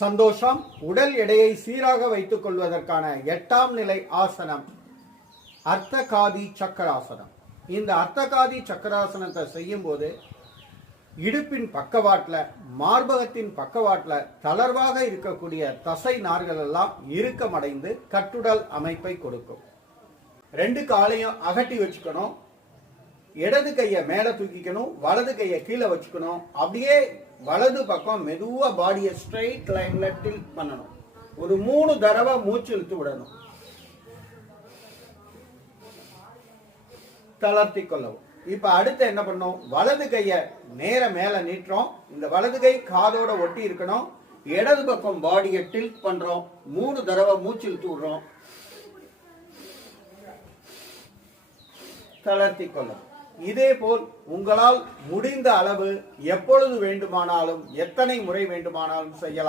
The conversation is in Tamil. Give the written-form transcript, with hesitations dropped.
சந்தோஷம். உடல் எடையை சீராக வைத்துக் கொள்வதற்கான 8ஆம் நிலை ஆசனம் அர்த்தகாதி சக்கராசனம். இந்த அர்த்தகாதி சக்கராசனத்தை செய்யும் போது இடுப்பின் பக்கவாட்டில், மார்பகத்தின் பக்கவாட்டில் தளர்வாக இருக்கக்கூடிய தசை நார்கள் எல்லாம் இறுக்கமடைந்து கட்டுடல் அமைப்பை கொடுக்கும். 2 காலையும் அகட்டி வச்சுக்கணும். இடது கையை மேல தூக்கிக்கணும், வலது கையை கீழே வச்சுக்கணும். அப்படியே வலது பக்கம் மெதுவா பாடியை ஸ்ட்ரைட் லைன்ல டில்ட் பண்ணணும். ஒரு 3 தடவை மூச்சு இழுத்து விடணும். தளர்த்தி கொள்ளவும். இப்ப அடுத்து என்ன பண்ணோம்? வலது கையை நேர மேல நீட்டுறோம். இந்த வலது கை காதோட ஒட்டி இருக்கணும். இடது பக்கம் பாடியை டில்ட் பண்றோம். 3 தடவை மூச்சு இழுத்து விடுறோம். தளர்த்தி கொள்ளவும். இதே போல் உங்களால் முடிந்த அளவு எப்பொழுது வேண்டுமானாலும், எத்தனை முறை வேண்டுமானாலும் செய்யலாம்.